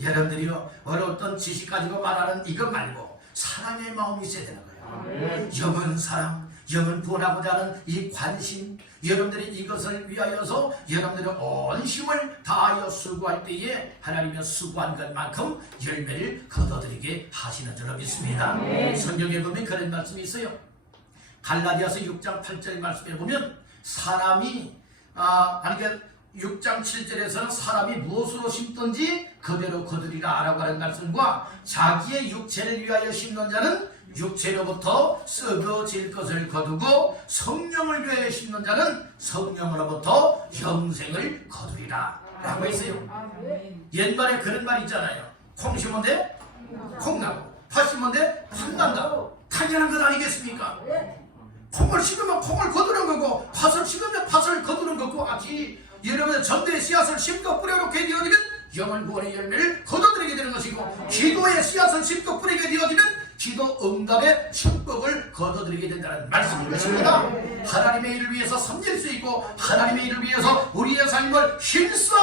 여러분들이요 어떤 지식 가지고 말하는 이것 말고 사람의 마음이 있어야 되는 거예요. 영은 사랑, 영을 구원하고자 하는 이 관심, 여러분들이 이것을 위하여서 여러분들의 온 힘을 다하여 수고할 때에 하나님의 수고한 것만큼 열매를 거둬들이게 하시는 줄로 믿습니다. 성경에 보면 그런 말씀이 있어요. 갈라디아서 6장 8절 말씀에 보면 사람이 그러니까 6장 7절에서는 사람이 무엇으로 심든지 그대로 거두리라 라고 하는 말씀과 자기의 육체를 위하여 심는 자는 육체로부터 썩어질 것을 거두고 성령을 위하여 심는 자는 성령으로부터 영생을 거두리라 라고 했어요. 옛말에 그런 말 있잖아요. 콩 심은 데 콩 나고 팥 심은 데 팥 난다고. 당연한 것 아니겠습니까? 콩을 심으면 콩을 거두는 거고 팥을 심으면 팥을 거두는 것과 같이 여러분의 전도의 씨앗을 심고 뿌려놓게 되어지면 영을 구원의 열매를 거둬들이게 되는 것이고 기도의 씨앗을 심고 뿌리게 되어지면 기도 응답의 축복을 거둬들이게 된다는 말씀인 것입니다. 하나님의 일을 위해서 섬길 수 있고 하나님의 일을 위해서 우리의 삶을 힘써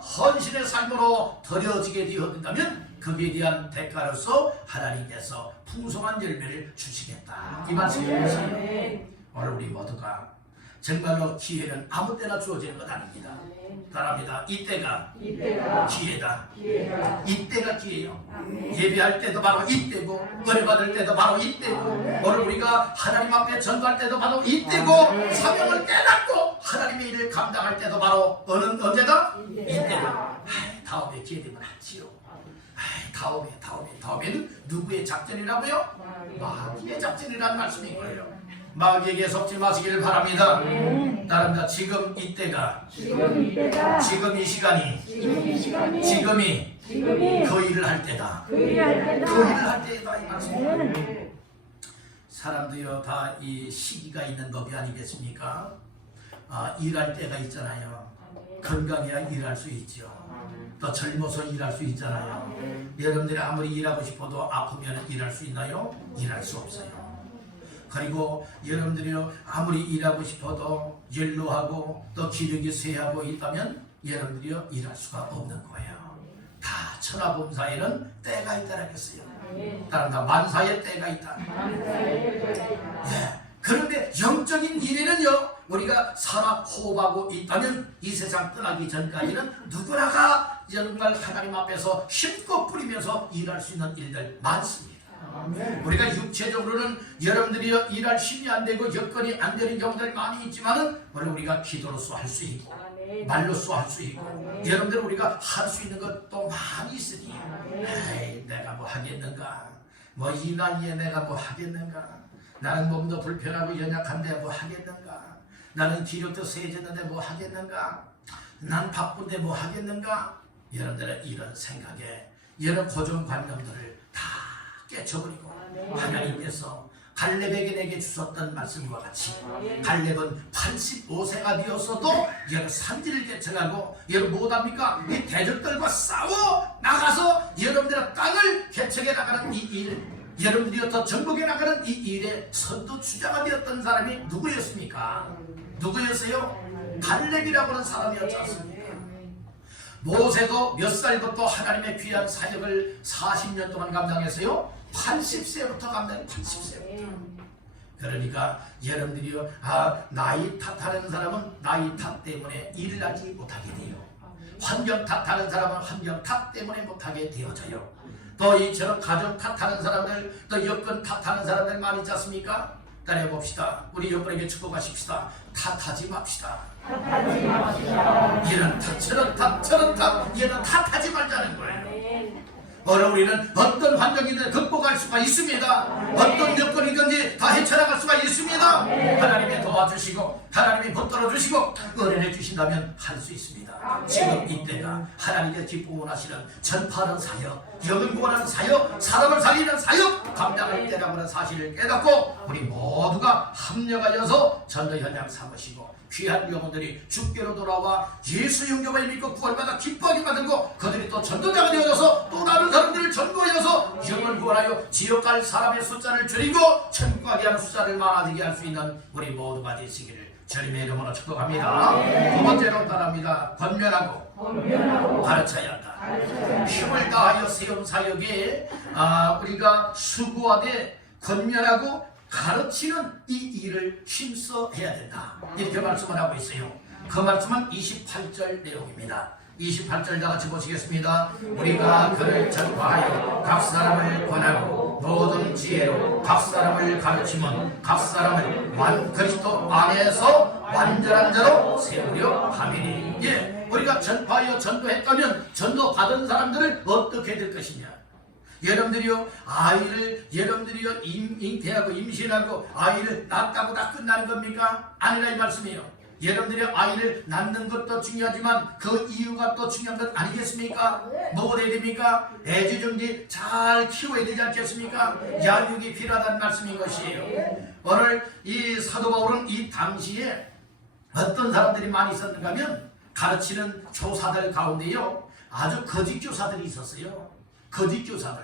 헌신의 삶으로 드려지게 되어진다면 거기에 대한 대가로서 하나님께서 풍성한 열매를 주시겠다 이 말씀입니다. 오늘 우리 모두가 정말로 기회는 아무 때나 주어지는 것 아닙니다. 따라합니다. 이때가 기회다. 이때가 기회요. 예배할 때도 바로 이때고 은혜 받을 때도 바로 이때고 오늘 우리가 하나님 앞에 전도할 때도 바로 이때고 사명을 깨닫고 하나님의 일을 감당할 때도 바로 언제다? 이때다. 다음에 기회 되면 하지요. 다음에는 누구의 작전이라고요? 마귀의 작전이라는 말씀인 거예요. 마귀에게 속지 마시기를 바랍니다. 따릅니다. 지금 이때가 지금 이 시간이 지금이 그 일을 할 때다. 그 일을 할 때다 이 말씀입니다. 사람도요 다 이 시기가 있는 법이 아니겠습니까? 일할 때가 있잖아요. 건강해야 일할 수 있죠. 또 젊어서 일할 수 있잖아요. 여러분들이 아무리 일하고 싶어도 아프면 일할 수 있나요? 일할 수 없어요. 그리고 여러분들이요 아무리 일하고 싶어도 연로하고 또 기력이 쇠하고 있다면 여러분들이요 일할 수가 없는 거예요. 다 천하범사에는 때가 있다라고 했어요. 따른다 만사에 때가 있다. 그런데 영적인 일에는요 우리가 살아 호흡하고 있다면 이 세상 떠나기 전까지는 누구나가 정말 하나님 앞에서 힘껏 뿌리면서 일할 수 있는 일들 많습니다. 우리가 육체적으로는 여러분들이 일할 힘이 안 되고 여건이 안 되는 경우들 많이 있지만은 우리가 기도로서 할 수 있고 말로써 할 수 있고 여러분들 우리가 할 수 있는 것도 많이 있으니 에이, 내가 뭐 하겠는가 뭐 이 나이에 내가 뭐 하겠는가 나는 몸도 불편하고 연약한데 뭐 하겠는가 나는 기력도 세졌는데 뭐 하겠는가 난 바쁜데 뭐 하겠는가 여러분들의 이런 생각에 이런 고정관념들을 다 깨쳐버리고 하나님께서 갈렙에게 내게 주셨던 말씀과 같이 갈렙은 85세가 되었어도 여러 산지를 개척하고 여러 못합니까? 이 대적들과 싸워 나가서 여러분들의 땅을 개척해 나가는 이 일 여러분들이 더 정복해 나가는 이 일에 선두 주자가 되었던 사람이 누구였습니까? 누구였어요? 갈렙이라고 하는 사람이었지 않습니까? 모세도 몇 살부터 하나님의 귀한 사역을 40년 동안 감당했어요? 80세부터 감당해 80세부터. 그러니까 여러분들이요 나이 탓하는 사람은 나이 탓 때문에 일을 하지 못하게 돼요. 환경 탓하는 사람은 환경 탓 때문에 못하게 되어져요. 또 이처럼 가정 탓하는 사람들 또 여건 탓하는 사람들 많이 있지 않습니까? 따라해봅시다. 우리 여러분에게 축복하십시다. 탓하지 맙시다. 얘는 탓 저런 탓 얘는 탓하지 말자는 거예요. 오늘 우리는 어떤 환경이든 극복할 수가 있습니다. 어떤 여건이든지 다 헤쳐나갈 수가 있습니다. 하나님이 도와주시고 하나님이 붙들어 주시고 은혜를 주신다면 할 수 있습니다. 지금 이때가 하나님의 기쁨 원하시는 전파하는 사역, 영을 구원하는 사역, 사람을 살리는 사역 감당할 때라고 하는 사실을 깨닫고 우리 모두가 합력하여서 전도 현장 삼으시고 귀한 영혼들이 주께로 돌아와 예수 영접을 믿고 구원받아 기뻐하게 만들고 그들이 또 전도자가 되어져서 또 다른 사람들을 전도하여서 영을 구원하여 지옥 갈 사람의 숫자를 줄이고 천국 가게 하는 숫자를 많아지게 할 수 있는 우리 모두가 되시기를 주님의 이름으로 축복합니다. 두 번째로 따라합니다. 권면하고 가르쳐야 한다. 힘을 다하여 세운 사역에 우리가 수고하되 권면하고 가르치는 이 일을 힘써 해야 된다. 이렇게 말씀을 하고 있어요. 그 말씀은 28절 내용입니다. 28절 다 같이 보시겠습니다. 우리가 그를 전파하여 각 사람을 권하고 모든 지혜로 각 사람을 가르치면 각 사람을 그리스도 안에서 완전한 자로 세우려 함이니. 예, 우리가 전파하여 전도했다면 전도 받은 사람들을 어떻게 될 것이냐. 여러분들이요 잉태하고 임신하고 아이를 낳았다고 다 끝나는 겁니까? 아니라 이 말씀이에요. 여러분들이 아이를 낳는 것도 중요하지만 그 이유가 또 중요한 것 아니겠습니까? 뭐가 돼야 됩니까? 애지중지 잘 키워야 되지 않겠습니까? 양육이 필요하다는 말씀인 것이에요. 오늘 이 사도 바울은 이 당시에 어떤 사람들이 많이 있었는가 하면 가르치는 교사들 가운데요 아주 거짓 교사들이 있었어요. 거짓 교사들,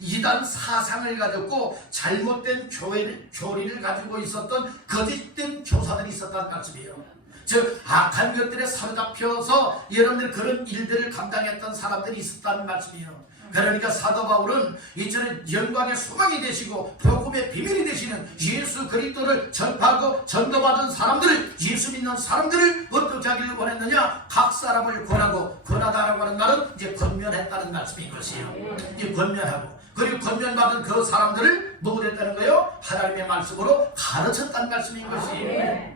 이단 사상을 가졌고 잘못된 교리를 가지고 있었던 거짓된 교사들이 있었다는 말씀이에요. 즉 악한 것들에 사로잡혀서 여러분들 그런 일들을 감당했던 사람들이 있었다는 말씀이에요. 그러니까 사도 바울은 이처럼 영광의 소망이 되시고 복음의 비밀이 되시는 예수 그리스도를 전파하고 전도받은 사람들을, 예수 믿는 사람들을 어떻게 하기를 원했느냐? 각 사람을 권하고, 권하다라고 하는 말은 이제 권면했다는 말씀인 것이에요. 이제 권면하고, 그리고 권면받은 그 사람들을 뭐가 됐다는 거예요? 하나님의 말씀으로 가르쳤다는 말씀인 것이에요.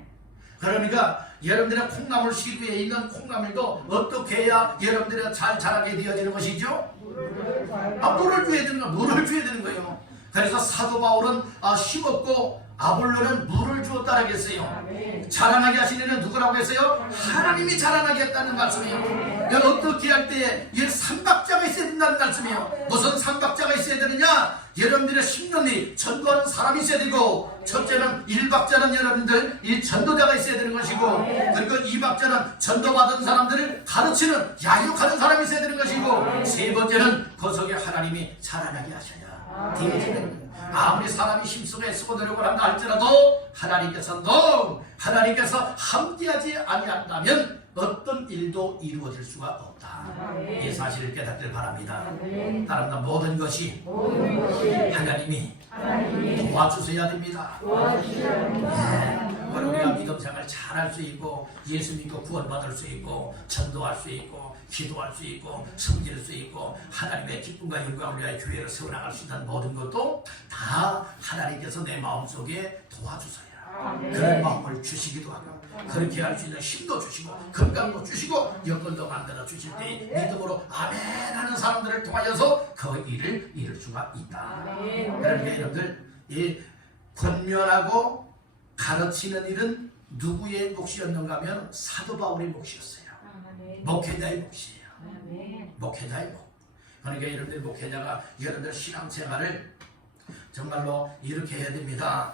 그러니까 여러분들의 콩나물 시루에 있는 콩나물도 어떻게 해야 여러분들이 잘 자라게 되어지는 것이죠? 물을 줘야 되는 거예요. 물을 줘야 되는 거예요. 그래서 사도 바울은 심었고 아볼로는 물을 주었다라고 했어요. 자라나게 하신 이는 누구라고 했어요? 하나님이 자라나게 했다는 말씀이에요. 여러분 어떻게 할 때에 삼박자가 있어야 된다는 말씀이에요. 무슨 삼박자가 있어야 되느냐? 여러분들의 10년이 전도하는 사람이 있어야 되고, 첫째는 1박자는 여러분들 이 전도자가 있어야 되는 것이고, 그리고 2박자는 전도받은 사람들을 가르치는 양육하는 사람이 있어야 되는 것이고, 세 번째는 그 속에 하나님이 자라나게 하셔야 되어지는 거예요. 아무리 사람이 힘쓰고 애쓰고 노력을 한다 할지라도 하나님께서 함께하지 아니한다면 어떤 일도 이루어질 수가 없다. 이 사실을 깨닫길 바랍니다. 다른 모든 것이 하나님이 도와주셔야 됩니다. 우리가 믿음 생활 잘할 수 있고, 예수 믿고 구원받을 수 있고, 전도할 수 있고, 기도할 수 있고, 섬길 수 있고, 하나님의 기쁨과 영광을 위하여 교회를 세워나갈 수 있는 모든 것도 다 하나님께서 내 마음속에 도와주셔야 그런 마음을 주시기도 하고, 그렇게 할 수 있는 힘도 주시고 건강도 주시고 여건도 만들어 주실 때 믿음으로 아멘 하는 사람들을 통하여서 그 일을 이룰 수가 있다. 그러니까 여러분들 이 권면하고 가르치는 일은 누구의 몫이었는가 하면 사도 바울의 몫이었어요. 목회자의 몫이에요. 목회자의 몫. 그러니까 여러분들 목회자가 여러분들 신앙생활을 정말로 이렇게 해야 됩니다.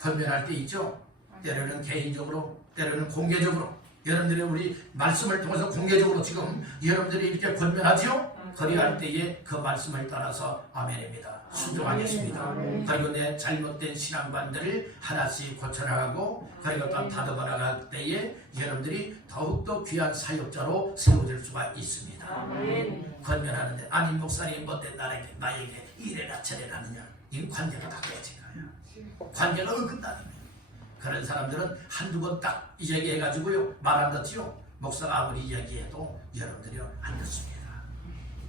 권면할 때 있죠. 때로는 개인적으로, 때로는 공개적으로, 여러분들이 우리 말씀을 통해서 공개적으로 지금 여러분들이 이렇게 권면하지요. 그리할 때에 그 말씀을 따라서 아멘입니다. 순종하겠습니다. 그리고 내 잘못된 신앙관들을 하나씩 고쳐나가고, 그리고 또 다듬어 나갈 때에 여러분들이 더욱더 귀한 사역자로 세워질 수가 있습니다. 권면하는데 아니 목사님 뭔데 나에게 이래라 저래라 하느냐, 이 관계가 다 깨진 거예요. 관계가 어긋나는 거예요. 그런 사람들은 한두 번 딱 이야기해가지고요 말 안 듣지요. 목사가 아무리 이야기해도 여러분들이요 안 듣습니다.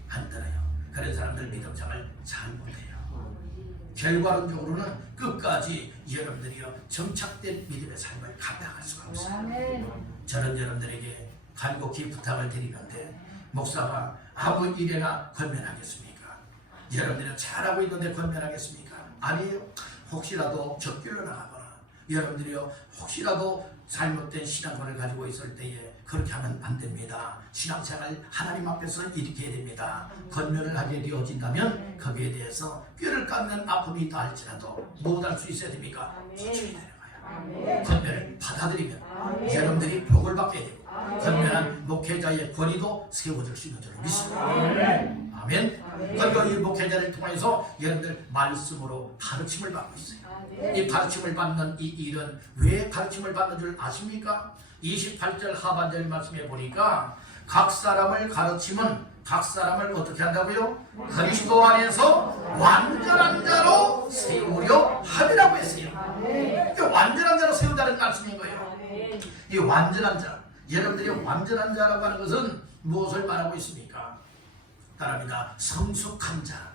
안 들어요. 그런 사람들 믿음생활 잘 못해요. 결과론적으로는 끝까지 여러분들이요 정착된 믿음의 삶을 감당할 수가 없어요. 저는 여러분들에게 간곡히 부탁을 드리는데, 목사가 아무 일에나 권면하겠습니까? 여러분들이 잘하고 있는데 권면하겠습니까? 아니에요. 혹시라도 적길로 나가거나 여러분들이요 혹시라도 잘못된 신앙관을 가지고 있을 때에 그렇게 하면 안 됩니다. 신앙생활 하나님 앞에서 이렇게 해야 됩니다. 권면을 하게 되어진다면 거기에 대해서 뼈를 깎는 아픔이 있다 할지라도 못할 수 있어야 됩니까? 고쳐야 되는 거예요. 권면을 받아들이면 여러분들이 복을 받게 되고, 권면한 목회자의 권위도 세워질 수 있는 줄 믿습니다. 아멘. 그리고 이 목회자를 통해서 여러분들 말씀으로 가르침을 받고 있어요. 이 가르침을 받는 이 일은 왜 가르침을 받는 줄 아십니까? 28절 하반절 말씀에 보니까 각 사람을 가르치면 각 사람을 어떻게 한다고요? 그리스도 안에서 완전한 자로 세우려 함이라고 했어요. 그러니까 완전한 자로 세운다는 말씀인 거예요. 이 완전한 자, 여러분들이 완전한 자라고 하는 것은 무엇을 말하고 있습니까? 따라합니다. 성숙한 자.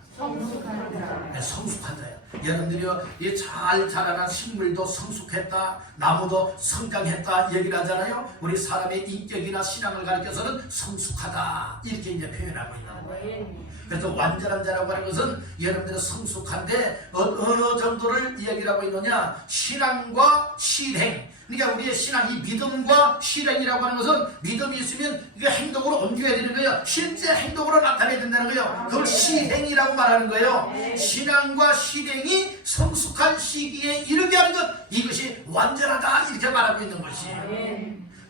네, 성숙한 자예요. 여러분들이요, 이 잘 자라난 식물도 성숙했다, 나무도 성장했다 얘기를 하잖아요. 우리 사람의 인격이나 신앙을 가리켜서는 성숙하다 이렇게 이제 표현하고 있는 거예요. 그래서 완전한 자라고 하는 것은 여러분들은 성숙한데 어느 정도를 이야기를 하고 있느냐? 신앙과 실행. 그러니까 우리의 신앙, 이 믿음과 실행이라고 하는 것은 믿음이 있으면 이게 행동으로 옮겨야 되는 거예요. 실제 행동으로 나타내야 된다는 거예요. 그걸 실행이라고 말하는 거예요. 신앙과 실행이 성숙한 시기에 이르게 하는 것, 이것이 완전하다 이렇게 말하고 있는 것이에요.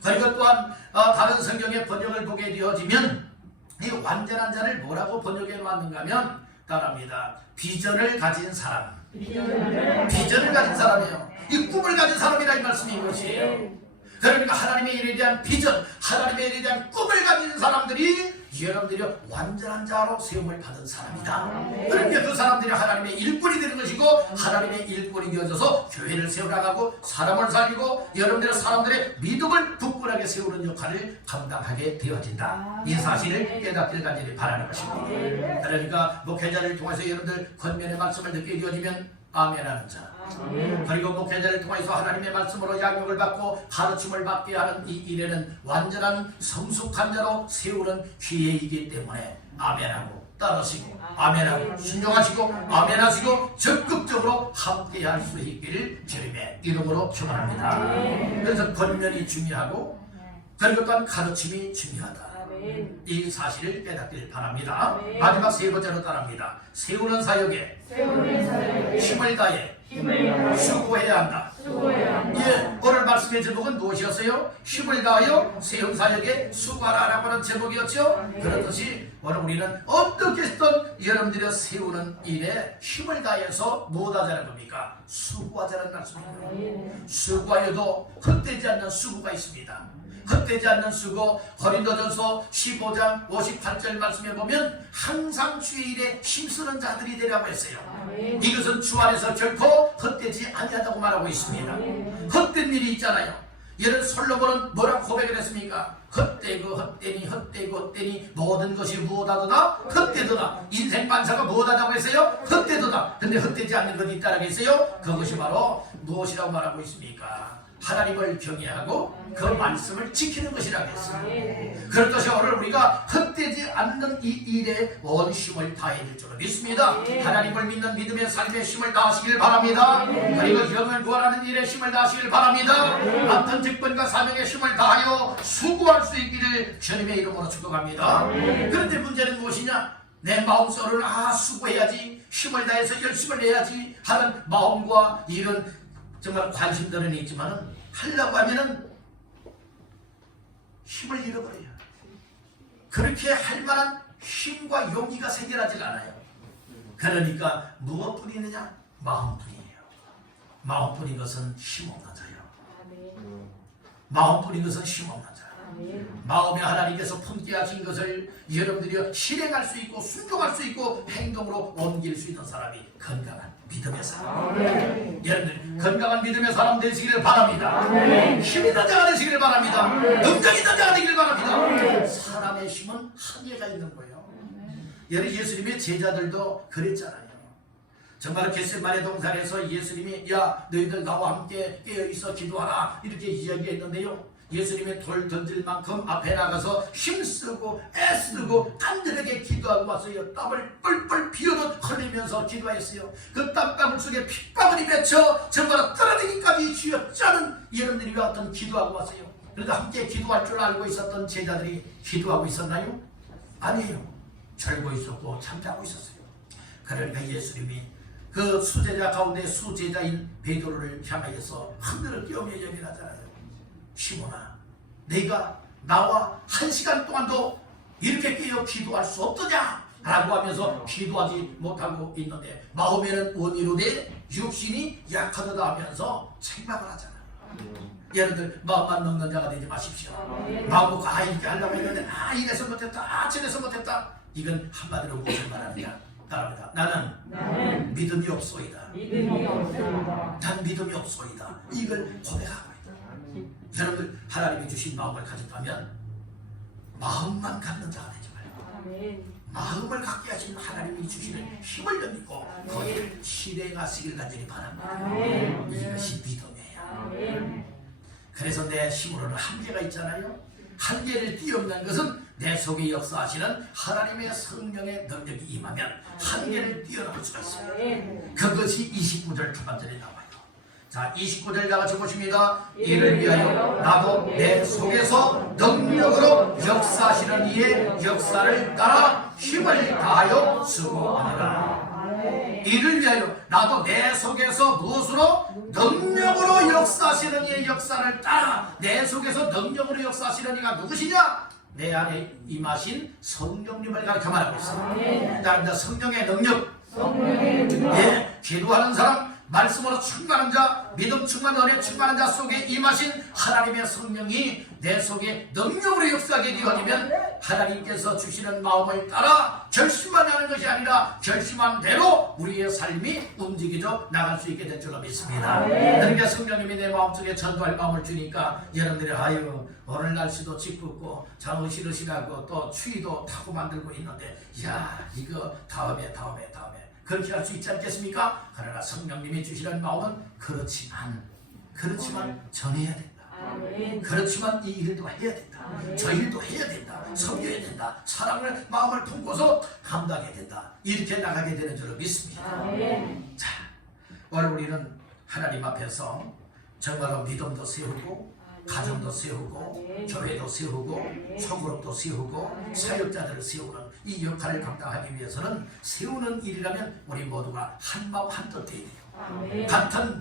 그리고 또한 다른 성경의 번역을 보게 되어지면 이 완전한 자를 뭐라고 번역해 놓았는가 하면 따라합니다. 비전을 가진 사람. 비전을 가진 사람이에요. 이 꿈을 가진 사람이라 이 말씀인 것이에요. 그러니까 하나님의 일에 대한 비전, 하나님의 일에 대한 꿈을 가진 사람들이 여러분들이 완전한 자로 세움을 받은 사람이다. 그러니까 그 사람들이 하나님의 일꾼이 되는 것이고, 하나님의 일꾼이 되어져서 교회를 세워나가고 사람을 살리고 여러분들의 사람들의 믿음을 굳건하게 세우는 역할을 감당하게 되어진다. 이 사실을 깨닫길 간절히 바라는 것입니다. 그러니까 목회자를 통해서 여러분들 권면의 말씀을 듣게 되어지면 아멘하는 자, 그리고 목회자를 통해서 하나님의 말씀으로 양육을 받고 가르침을 받게 하는 이 일에는 완전한 성숙한 자로 세우는 기회이기 때문에 아멘하고 따르시고 아멘하고 순종하시고 아멘하시고 적극적으로 함께할 수 있기를 주님의 이름으로 축원합니다. 그래서 권면이 중요하고 그리고 또한 가르침이 중요하다. 이 사실을 깨닫길 바랍니다. 마지막 세 번째로 따릅니다. 세우는 사역에 힘을 다해 수고해야 한다. 예, 오늘 말씀의 제목은 무엇이었어요? 힘을 다하여 세운 사역에 수고하라라고 하는 제목이었죠. 그렇듯이 오늘 우리는 어떻게 했던 여러분들이 세우는 일에 힘을 다해서 무엇하자는 겁니까? 수고하자는 말씀입니다. 수고하여도 헛되지 않는 수고가 있습니다. 헛되지 않는 수고, 고린도전서 15장 58절 말씀에 보면 항상 주의 일에 힘쓰는 자들이 되라고 했어요. 이것은 주 안에서 결코 헛되지 아니하다고 말하고 있습니다. 헛된 일이 있잖아요. 예를 솔로몬은 뭐라고 고백을 했습니까? 헛되고 헛되니 모든 것이 무엇하도다? 헛되도다. 인생 반사가 무엇하다고 했어요? 헛되도다. 근데 헛되지 않는 것이 있다라고 했어요. 그것이 바로 무엇이라고 말하고 있습니까? 하나님을 경외하고 그 말씀을 지키는 것이라고 했어요. 그렇듯이 오늘 우리가 헛되지 않는 이 일에 온 힘을 다해야 될 줄로 믿습니다. 하나님을 믿는 믿음의 삶에 힘을 다하시길 바랍니다. 그리고 영을 구하는 일에 힘을 다하시길 바랍니다. 맡은 직분과 사명에 힘을 다하여 수고할 수 있기를 주님의 이름으로 축복합니다. 그런데 문제는 무엇이냐? 내 마음속으로는 수고해야지, 힘을 다해서 열심을 내야지 하는 마음과 이런 정말 관심들은 있지만은 하려고 하면은 힘을 잃어버려요. 그렇게 할 만한 힘과 용기가 생겨나질 않아요. 그러니까 무엇뿐이느냐? 마음뿐이에요. 마음뿐인 것은 힘없는 자요. 마음뿐인 것은 힘없는 자. 마음에 하나님께서 품게 하신 것을 여러분들이 실행할 수 있고 순종할 수 있고 행동으로 옮길 수 있는 사람이 건강한 믿음의 사람. 여러분들 건강한 믿음의 사람 되시기를 바랍니다. 힘이 있는 자가 되시기를 바랍니다. 능력이 있는 자가 되기를 바랍니다. 사람의 힘은 한계가 있는 거예요. 여러분 예수님의 제자들도 그랬잖아요. 정말 겟세마네 동산에서 예수님이 야 너희들 나와 함께 깨어있어 기도하라 이렇게 이야기했는데요. 예수님의 돌 던질 만큼 앞에 나가서 힘쓰고 애쓰고 간절하게 기도하고 왔어요. 땀을 뻘뻘 비어도 흘리면서 기도했어요. 그 땀방울 속에 핏방울이 맺혀 정말 떨어지기까지 쥐어짜는 여러분들이 어떤 기도하고 왔어요. 그래도 함께 기도할 줄 알고 있었던 제자들이 기도하고 있었나요? 아니에요. 절고 있었고 참자고 있었어요. 그러니까 예수님이 그 수제자 가운데 수제자인 베드로를 향하여서 하늘을 끼우며 얘기를 하잖아요. 시몬아, 내가 나와 1시간 동안도 이렇게 깨어 기도할 수 없더냐? 라고 하면서 기도하지 못하고 있는데 마음에는 원이로 돼 육신이 약하다 하면서 책망을 하잖아요. 여러분들 마음만 먹는 자가 되지 마십시오. 마음 먹고 이렇게 하려고 했는데 이래서 못했다 저래서 못했다. 이건 한마디로 무슨 말합니까? 따라합니다. 나는 믿음이 없소이다. 난 믿음이 없소이다. 이걸 고백하고 있다. 여러분들 하나님이 주신 마음을 가졌다면 마음만 갖는 자가 되지 말고 마음을 갖게 하신 하나님이 주시는 힘을 좀 믿고 거기에 실행하시길 간절히 바랍니다. 이것이 믿음이에요. 그래서 내 힘으로는 한계가 있잖아요. 한계를 뛰어넘는 것은 내 속에 역사하시는 하나님의 성령의 능력이 임하면 한계를 뛰어넘을 수가 있어요. 그것이 29절 초반절에 나와요. 자, 29절 다 같이 보십니다. 이를 위하여 나도 내 속에서 능력으로 역사하시는 이의 역사를 따라 힘을 다하여 수고하노라. 이를 위하여 나도 내 속에서 무엇으로? 능력으로 역사하시는 이의 역사를 따라. 내 속에서 능력으로 역사하시는 이가 누구시냐? 내 안에 임하신 성령님을 가르쳐 말하고 있어요. 따릅니다. 성령의 능력. 예, 기도하는 사람, 말씀으로 충만한 자, 믿음 충만, 은혜 충만한 자 속에 임하신 하나님의 성령이 내 속에 능력으로 역사하게 되어지면 하나님께서 주시는 마음을 따라 결심만 하는 것이 아니라 결심한 대로 우리의 삶이 움직여져 나갈 수 있게 될 줄로 믿습니다. 그러니까 성령님이 내 마음속에 전도할 마음을 주니까 여러분들이 오늘 날씨도 찌뿌고 잠으시르시라고 또 추위도 타고 만들고 있는데 이거 다음에 그렇게 할 수 있지 않겠습니까? 그러나 성령님이 주시는 마음은 그렇지만 전해야 된다. 그렇지만 이 일도 해야 된다. 저 일도 해야 된다. 섬겨야 된다. 사랑을 마음을 품고서 감당해야 된다. 이렇게 나가게 되는 줄로 믿습니다. 자, 오늘 우리는 하나님 앞에서 정말로 믿음도 세우고 가정도 세우고 교회도 세우고 소그룹도 세우고 사역자들을 세우는 이 역할을 감당하기 위해서는 세우는 일이라면 우리 모두가 한마음 한뜻 되어야 돼요. 같은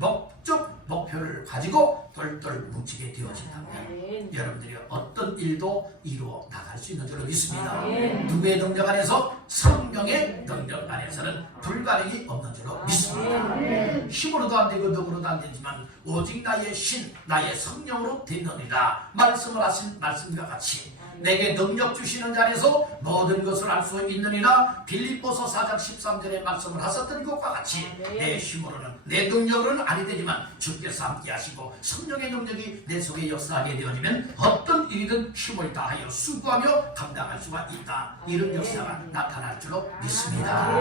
목표를 가지고 똘똘 뭉치게 되어진다면 여러분들이 어떤 일도 이루어 나갈 수 있는 줄로 믿습니다. 누구의 능력 안에서? 성령의 능력 안에서는 불가능이 없는 줄로 믿습니다. 힘으로도 안 되고 능으로도 안 되지만 오직 나의 신, 나의 성령으로 되느니라 말씀을 하신 말씀과 같이 내게 능력 주시는 자리에서 모든 것을 알 수 있느니라 빌립보서 4장 13절에 말씀을 하셨던 것과 같이 내 힘으로는 내 능력으로는 아니 되지만 주께서 함께 하시고 성령의 능력이 내 속에 역사하게 되어지면 어떤 일이든 힘을 다하여 수고하며 감당할 수가 있다. 이런 역사가 나타날 줄로 믿습니다.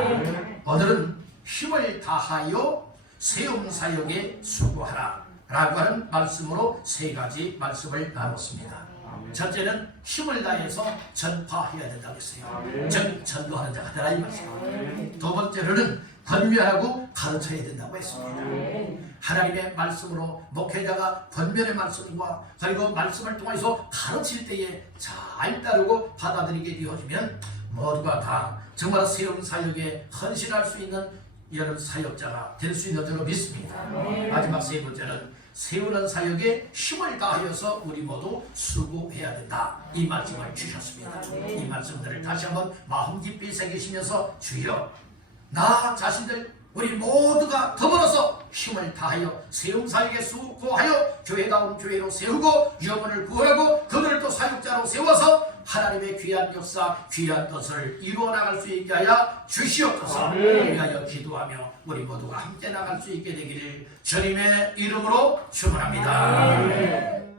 오늘은 힘을 다하여 세움 사역에 수고하라 라고 하는 말씀으로 세 가지 말씀을 나눴습니다. 첫째는 힘을 다해서 전파해야 된다고 했어요. 전도하는 자가 되라 이 말씀. 두 번째로는 권면하고 가르쳐야 된다고 했습니다. 하나님의 말씀으로 목회자가 권면의 말씀과 그리고 말씀을 통해서 가르칠 때에 잘 따르고 받아들이게 되어지면 모두가 다 정말 세움 사역에 헌신할 수 있는 이런 사역자가 될 수 있는 줄로 믿습니다. 마지막 세 번째는 세우는 사역에 힘을 다하여서 우리 모두 수고해야 된다. 이 말씀을 주셨습니다. 이 말씀들을 다시 한번 마음 깊이 새기시면서 주여 나 자신들 우리 모두가 더불어서 힘을 다하여 세움 사역에 수고하여 교회다운 교회로 세우고 영혼을 구원하고 그들을 또 사역자로 세워서 하나님의 귀한 역사 귀한 뜻을 이루어 나갈 수 있게 하여 주시옵소서. 위하여 기도하며 우리 모두가 함께 나갈 수 있게 되기를 주님의 이름으로 축원합니다.